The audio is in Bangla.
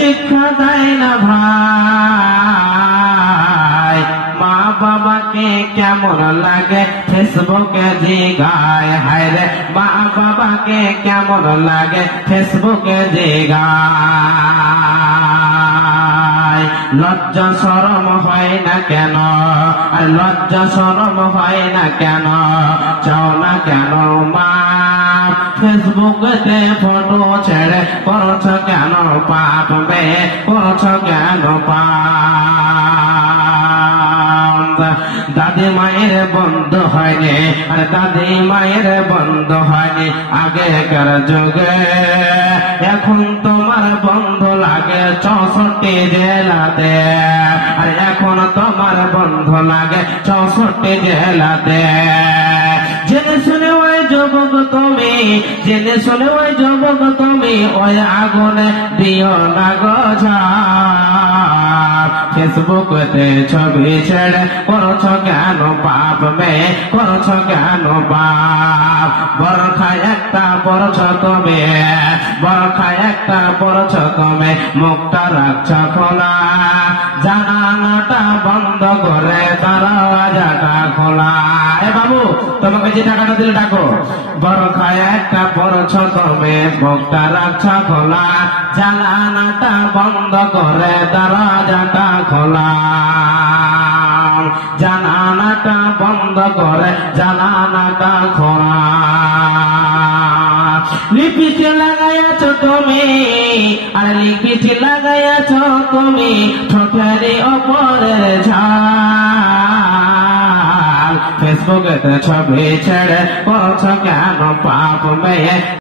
শিক্ষা দেয় না ভাই, মা বাবাকে কেমন লাগে ফেসবুকে জিগায়, হায় রে মা বাবাকে কেমন লাগে ফেসবুকে জিগায়। লজ্জা শরম হয় না কেন, আর লজ্জা শরম হয় না কেন, চাও না কেন মা ফেসবুকেতে ফটো ছেড়ে করছ কেন পাপ বে, করছ কেন পাপ। দাদি মায়ের বন্ধু হয়নি, আর দাদি মায়ের বন্ধু হয়নি আগেকার যুগে, এখন তোমার বন্ধু লাগে 64 জেলাতে, আর এখন তোমার বন্ধু লাগে 64 জেলাতে। জেনে শুনে ওই যুবক তুমি, জেনে শুনে ওই যুবক তুমি ওই আগুনে দিও না গো ঝাঁপ। ফেসবুকেতে ছবি ছেড়ে করছ কেন পাপ মে, করছ কেন পাপ। বরখা একটা পড়ছ তুমি, বরখা একটা পড়ছ তুমি, মুখটা রাখছ খোলা, জানালাটা বন্ধ করে দরজাটা খোলা। এ বাবু, তোমাকে যে টাকাটা দিলে ডাকো। বরখায় একটা পড়ছ তুমি, মুখটা রাখছ খোলা, জানালাটা বন্ধ করে দরজাটা খোলা, জানালাটা বন্ধ করে জানালাটা খোলা। লিপিটি লাগাইয়াছ তুমি, আর লিপিটি লাগাইয়াছ তুমি ঠোঁটের ওপরের ঝাল। ফেসবুকেতে ছবি ছেড়ে করছ কেন পাপ মেয়ে।